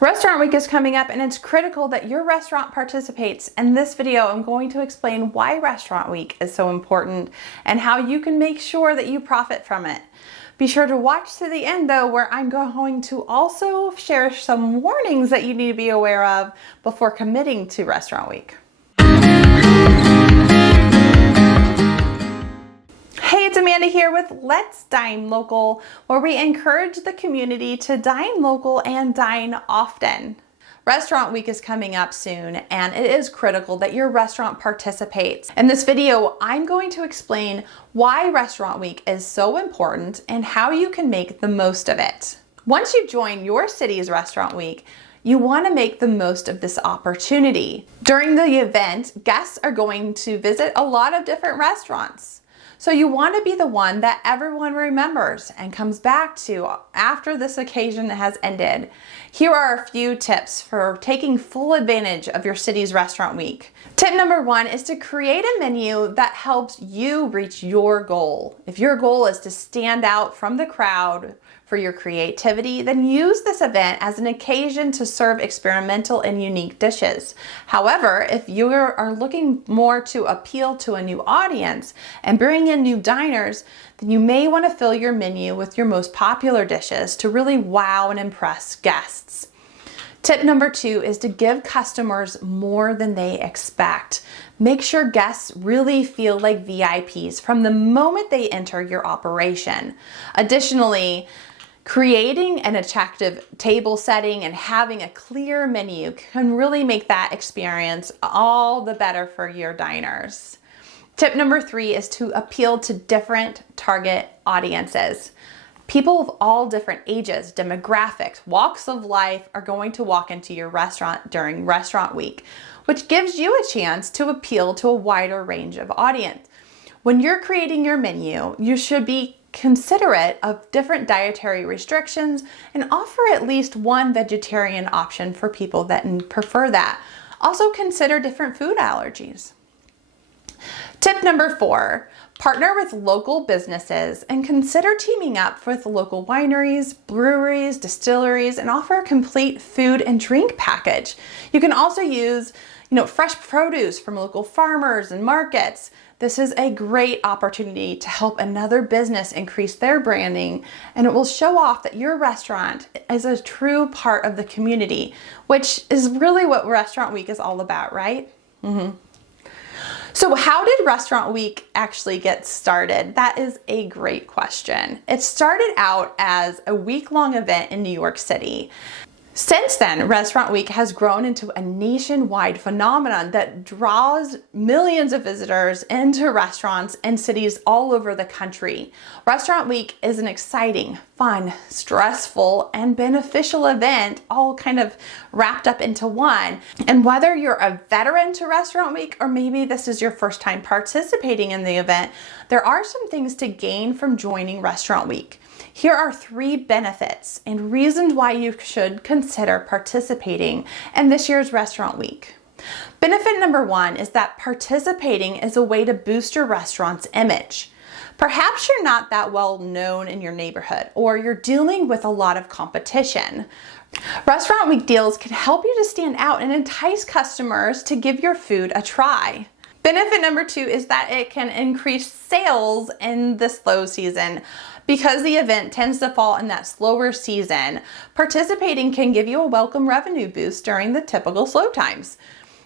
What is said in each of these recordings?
Restaurant Week is coming up and it's critical that your restaurant participates. In this video, I'm going to explain why Restaurant Week is so important and how you can make sure that you profit from it. Be sure to watch to the end though, where I'm going to also share some warnings that you need to be aware of before committing to Restaurant Week. Hey, it's Amanda here with Let's Dine Local, where we encourage the community to dine local and dine often. Restaurant Week is coming up soon, and it is critical that your restaurant participates. In this video, I'm going to explain why Restaurant Week is so important and how you can make the most of it. Once you join your city's Restaurant Week, you want to make the most of this opportunity. During the event, guests are going to visit a lot of different restaurants. So you want to be the one that everyone remembers and comes back to after this occasion has ended. Here are a few tips for taking full advantage of your city's Restaurant Week. Tip number one is to create a menu that helps you reach your goal. If your goal is to stand out from the crowd for your creativity, then use this event as an occasion to serve experimental and unique dishes. However, if you are looking more to appeal to a new audience and bring in new diners, then you may want to fill your menu with your most popular dishes to really wow and impress guests. Tip number two is to give customers more than they expect. Make sure guests really feel like VIPs from the moment they enter your operation. Additionally, creating an attractive table setting and having a clear menu can really make that experience all the better for your diners. Tip number three is to appeal to different target audiences. People of all different ages, demographics, walks of life are going to walk into your restaurant during Restaurant Week, which gives you a chance to appeal to a wider range of audience. When you're creating your menu, you should be considerate of different dietary restrictions and offer at least one vegetarian option for people that prefer that. Also consider different food allergies. Tip number four, partner with local businesses and consider teaming up with local wineries, breweries, distilleries, and offer a complete food and drink package. You can also use fresh produce from local farmers and markets. This is a great opportunity to help another business increase their branding, and it will show off that your restaurant is a true part of the community, which is really what Restaurant Week is all about, right? So how did Restaurant Week actually get started? That is a great question. It started out as a week-long event in New York City. Since then, Restaurant Week has grown into a nationwide phenomenon that draws millions of visitors into restaurants and cities all over the country. Restaurant Week is an exciting, fun, stressful, and beneficial event, all kind of wrapped up into one. And whether you're a veteran to Restaurant Week or maybe this is your first time participating in the event, there are some things to gain from joining Restaurant Week. Here are three benefits and reasons why you should consider participating in this year's Restaurant Week. Benefit number one is that participating is a way to boost your restaurant's image. Perhaps you're not that well known in your neighborhood or you're dealing with a lot of competition. Restaurant Week deals can help you to stand out and entice customers to give your food a try. Benefit number two is that it can increase sales in the slow season. Because the event tends to fall in that slower season, participating can give you a welcome revenue boost during the typical slow times.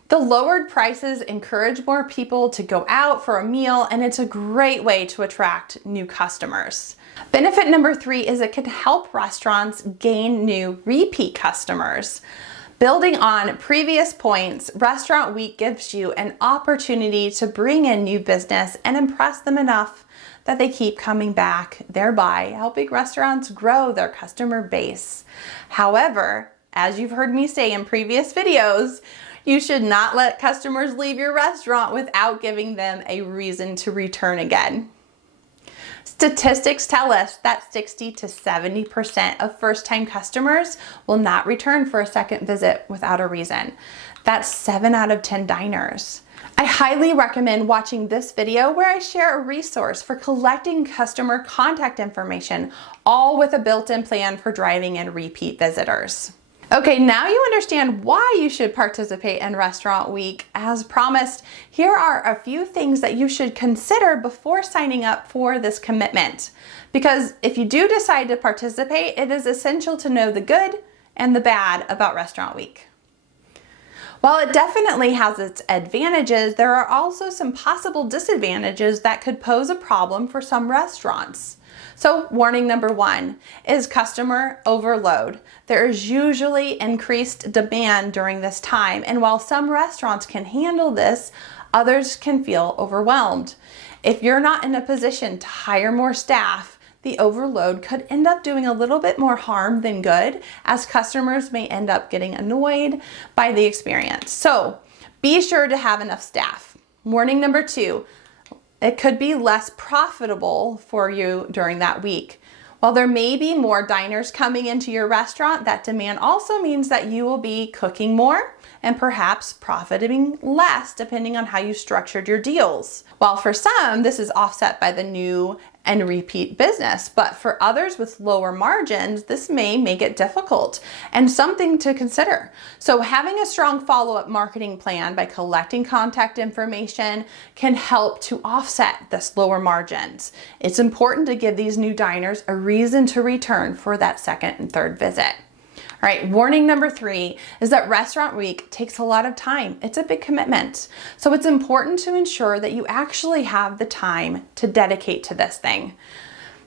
The lowered prices encourage more people to go out for a meal, and it's a great way to attract new customers. Benefit number three is it can help restaurants gain new repeat customers. Building on previous points, Restaurant Week gives you an opportunity to bring in new business and impress them enough that they keep coming back, thereby helping restaurants grow their customer base. However, as you've heard me say in previous videos, you should not let customers leave your restaurant without giving them a reason to return again. Statistics tell us that 60 to 70% of first-time customers will not return for a second visit without a reason. That's 7 out of 10 diners. I highly recommend watching this video where I share a resource for collecting customer contact information, all with a built-in plan for driving in repeat visitors. Okay, now you understand why you should participate in Restaurant Week. As promised, here are a few things that you should consider before signing up for this commitment. Because if you do decide to participate, it is essential to know the good and the bad about Restaurant Week. While it definitely has its advantages, there are also some possible disadvantages that could pose a problem for some restaurants. So warning number 1 is customer overload. There is usually increased demand during this time, and while some restaurants can handle this, others can feel overwhelmed. If you're not in a position to hire more staff, the overload could end up doing a little bit more harm than good, as customers may end up getting annoyed by the experience. So be sure to have enough staff. Warning number 2, it could be less profitable for you during that week. While there may be more diners coming into your restaurant, that demand also means that you will be cooking more and perhaps profiting less depending on how you structured your deals. While for some, this is offset by the new and repeat business, but for others with lower margins, this may make it difficult and something to consider. So having a strong follow-up marketing plan by collecting contact information can help to offset this lower margins. It's important to give these new diners a reason to return for that second and third visit. All right, warning number 3 is that Restaurant Week takes a lot of time. It's a big commitment. So it's important to ensure that you actually have the time to dedicate to this thing.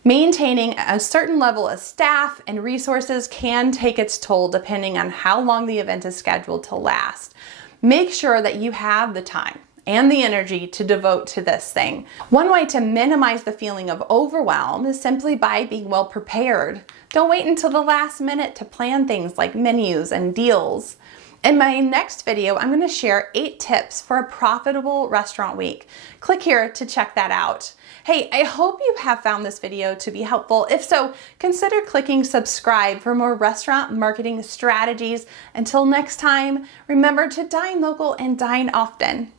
Maintaining a certain level of staff and resources can take its toll depending on how long the event is scheduled to last. Make sure that you have the time and the energy to devote to this thing. One way to minimize the feeling of overwhelm is simply by being well prepared. Don't wait until the last minute to plan things like menus and deals. In my next video, I'm going to share 8 tips for a profitable restaurant week. Click here to check that out. Hey, I hope you have found this video to be helpful. If so, consider clicking subscribe for more restaurant marketing strategies. Until next time, remember to dine local and dine often.